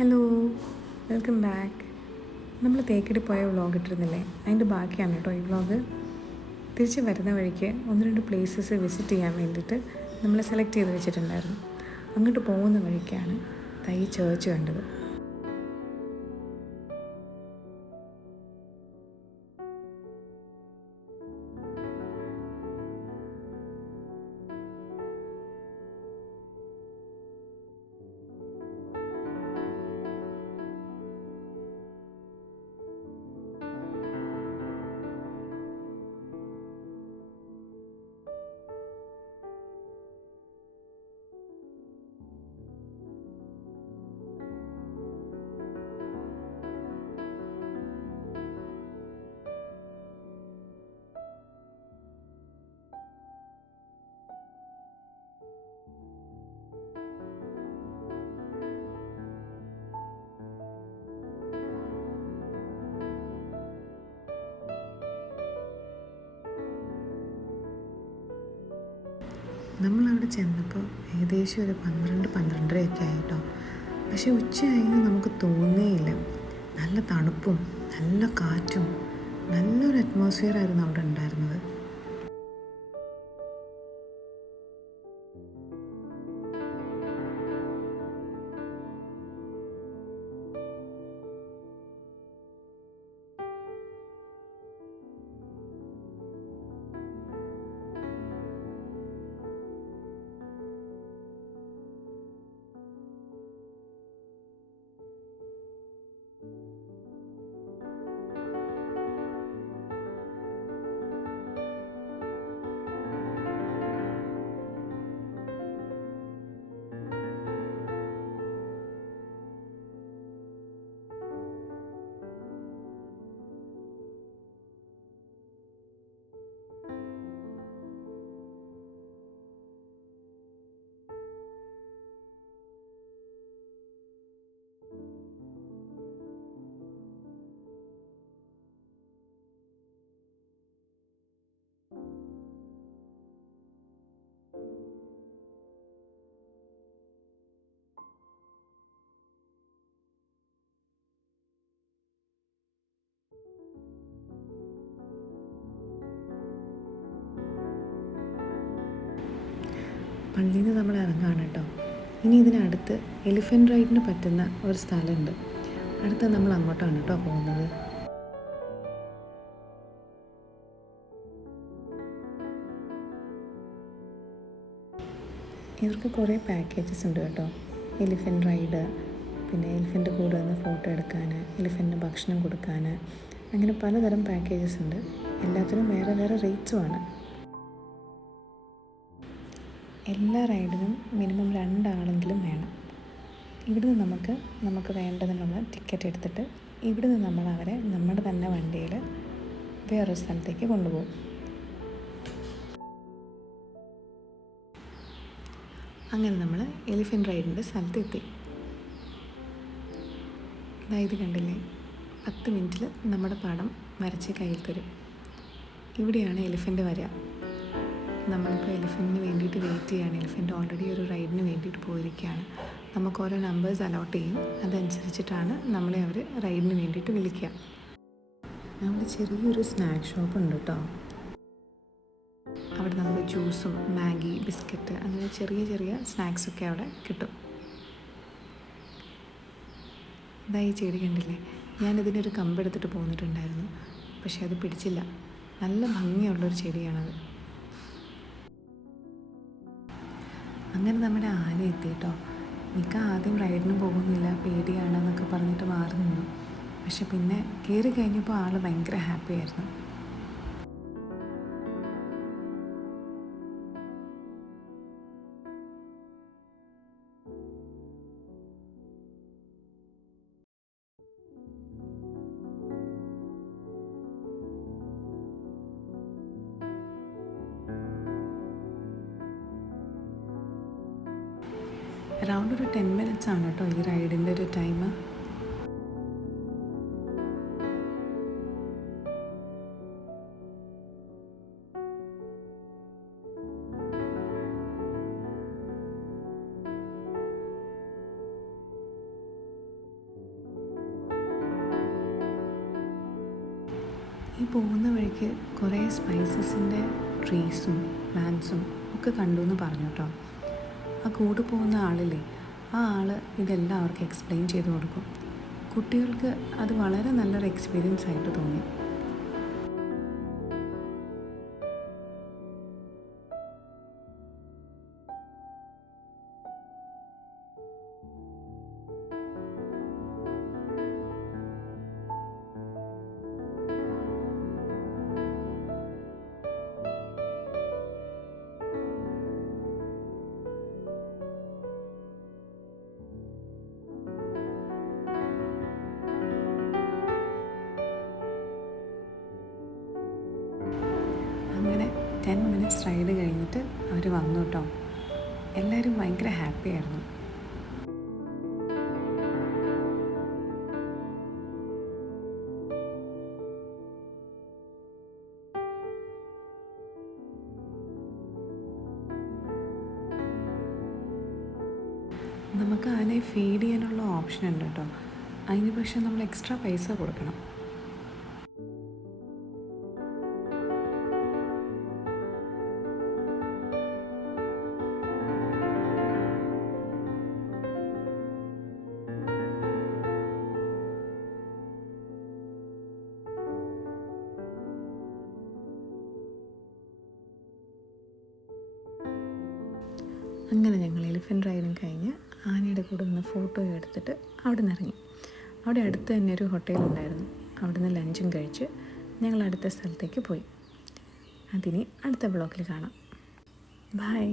Hello, welcome back. നമ്മൾ തേക്കടി പോയ vlog ഇട്ടിരുന്നില്ലേ, അതിൻ്റെ ബാക്കിയാണ് കേട്ടോ ഈ വ്ളോഗ്. തിരിച്ച് വരുന്ന വഴിക്ക് ഒന്ന് രണ്ട് പ്ലേസസ് വിസിറ്റ് ചെയ്യാൻ വേണ്ടിയിട്ട് നമ്മൾ സെലക്ട് ചെയ്ത് വെച്ചിട്ടുണ്ടായിരുന്നു. അങ്ങോട്ട് പോകുന്ന വഴിക്കാണ് ഈ ചേർച്ച് കണ്ടത്. നമ്മളവിടെ ചെന്നപ്പോൾ ഏകദേശം ഒരു 12-12:30 ആയിട്ടോ. പക്ഷെ ഉച്ചയായി നമുക്ക് തോന്നേയില്ല. നല്ല തണുപ്പും നല്ല കാറ്റും നല്ലൊരു അറ്റ്മോസ്ഫിയർ ആയിരുന്നു അവിടെ ഉണ്ടായിരുന്നത്. പള്ളിയിൽ നിന്ന് നമ്മൾ ഇറങ്ങുകയാണ് കേട്ടോ. ഇനി ഇതിനടുത്ത് എലിഫൻ്റ് റൈഡിന് പറ്റുന്ന ഒരു സ്ഥലമുണ്ട്. അടുത്ത് നമ്മൾ അങ്ങോട്ടാണ് കേട്ടോ പോകുന്നത്. ഇവർക്ക് കുറേ പാക്കേജസ് ഉണ്ട് കേട്ടോ. എലിഫൻ്റ് റൈഡ്, പിന്നെ എലിഫൻ്റ് കൂടെ നിന്ന് ഫോട്ടോ എടുക്കാൻ, എലിഫൻ്റിന് ഭക്ഷണം കൊടുക്കാൻ, അങ്ങനെ പലതരം പാക്കേജസ് ഉണ്ട്. എല്ലാത്തിനും വേറെ വേറെ റേറ്റ്സുമാണ്. എല്ലാ റൈഡിനും മിനിമം 2 ആളെങ്കിലും വേണം. ഇവിടുന്ന് നമുക്ക് വേണ്ടതിനുള്ള ടിക്കറ്റ് എടുത്തിട്ട് ഇവിടുന്ന് നമ്മൾ അവരെ നമ്മുടെ തന്നെ വണ്ടിയിൽ വേറൊരു സ്ഥലത്തേക്ക് കൊണ്ടുപോകും. അങ്ങനെ നമ്മൾ എലിഫൻ്റ് റൈഡിൻ്റെ സ്ഥലത്തെത്തി. ഇത് കണ്ടില്ലേ, 10 മിനിറ്റിൽ നമ്മുടെ പടം വരച്ച് കയ്യിൽ തരും. ഇവിടെയാണ് എലിഫൻ്റ് വരിക. നമ്മളിപ്പോൾ എലിഫൻറ്റിന് വേണ്ടിയിട്ട് വെയിറ്റ് ചെയ്യുകയാണ്. എലിഫൻ്റ് ഓൾറെഡി ഒരു റൈഡിന് വേണ്ടിയിട്ട് പോയിരിക്കുകയാണ്. നമുക്ക് ഓരോ നമ്പേഴ്സ് അലോട്ട് ചെയ്യും. അതനുസരിച്ചിട്ടാണ് നമ്മളെ അവർ റൈഡിന് വേണ്ടിയിട്ട് വിളിക്കുക. അവിടെ ചെറിയൊരു സ്നാക്ക് ഷോപ്പ് ഉണ്ട് കേട്ടോ. അവിടെ നമുക്ക് ജ്യൂസും മാഗി, ബിസ്ക്കറ്റ്, അങ്ങനെ ചെറിയ ചെറിയ സ്നാക്സൊക്കെ അവിടെ കിട്ടും. ഈ ചെടി കണ്ടില്ലേ, ഞാനിതിനൊരു കമ്പെടുത്തിട്ട് പോന്നിട്ടുണ്ടായിരുന്നു. പക്ഷെ അത് പിടിച്ചില്ല. നല്ല ഭംഗിയുള്ളൊരു ചെടിയാണത്. അങ്ങനെ നമ്മുടെ ആന എത്തിയിട്ടോ. മിക്ക ആദ്യം റൈഡിന് പോകുന്നില്ല, പേടിയാണെന്നൊക്കെ പറഞ്ഞിട്ട് മാറി നിന്നു. പക്ഷെ പിന്നെ കയറി കഴിഞ്ഞപ്പോൾ ആൾ ഭയങ്കര ഹാപ്പി ആയിരുന്നു. അറൗണ്ട് ഒരു 10 മിനിറ്റ്സ് ആണ് കേട്ടോ ഈ റൈഡിൻ്റെ ഒരു ടൈം. പോകുന്ന വഴിക്ക് കുറേ സ്പൈസസിൻ്റെ ട്രീസും പ്ലാന്റ്സും ഒക്കെ കണ്ടു എന്ന് പറഞ്ഞു കേട്ടോ. ആ കൂടെ പോകുന്ന ആളില്ലേ, ആ ആൾ ഇതെല്ലാം അവർക്ക് എക്സ്പ്ലെയിൻ ചെയ്ത് കൊടുക്കും. കുട്ടികൾക്ക് അത് വളരെ നല്ലൊരു എക്സ്പീരിയൻസ് ആയിട്ട് തോന്നി. അങ്ങനെ 10 മിനിറ്റ്സ് റൈഡ് കഴിഞ്ഞിട്ട് അവർ വന്നു കേട്ടോ. എല്ലാവരും ഭയങ്കര ഹാപ്പി ആയിരുന്നു. നമുക്ക് ആനയെ ഫീഡ് ചെയ്യാനുള്ള ഓപ്ഷൻ ഉണ്ട് കേട്ടോ. അതിന് പക്ഷേ നമ്മൾ എക്സ്ട്രാ പൈസ കൊടുക്കണം. അങ്ങനെ ഞങ്ങൾ എലിഫൻറ്റ് റൈഡും കഴിഞ്ഞ് ആനയുടെ കൂടെ നിന്ന് ഫോട്ടോ എടുത്തിട്ട് അവിടെ നിന്ന് ഇറങ്ങി. അവിടെ അടുത്ത് തന്നെ ഒരു ഹോട്ടലുണ്ടായിരുന്നു. അവിടെ നിന്ന് ലഞ്ചും കഴിച്ച് ഞങ്ങൾ അടുത്ത സ്ഥലത്തേക്ക് പോയി. അതിനി അടുത്ത ബ്ലോഗിൽ കാണാം. ബൈ.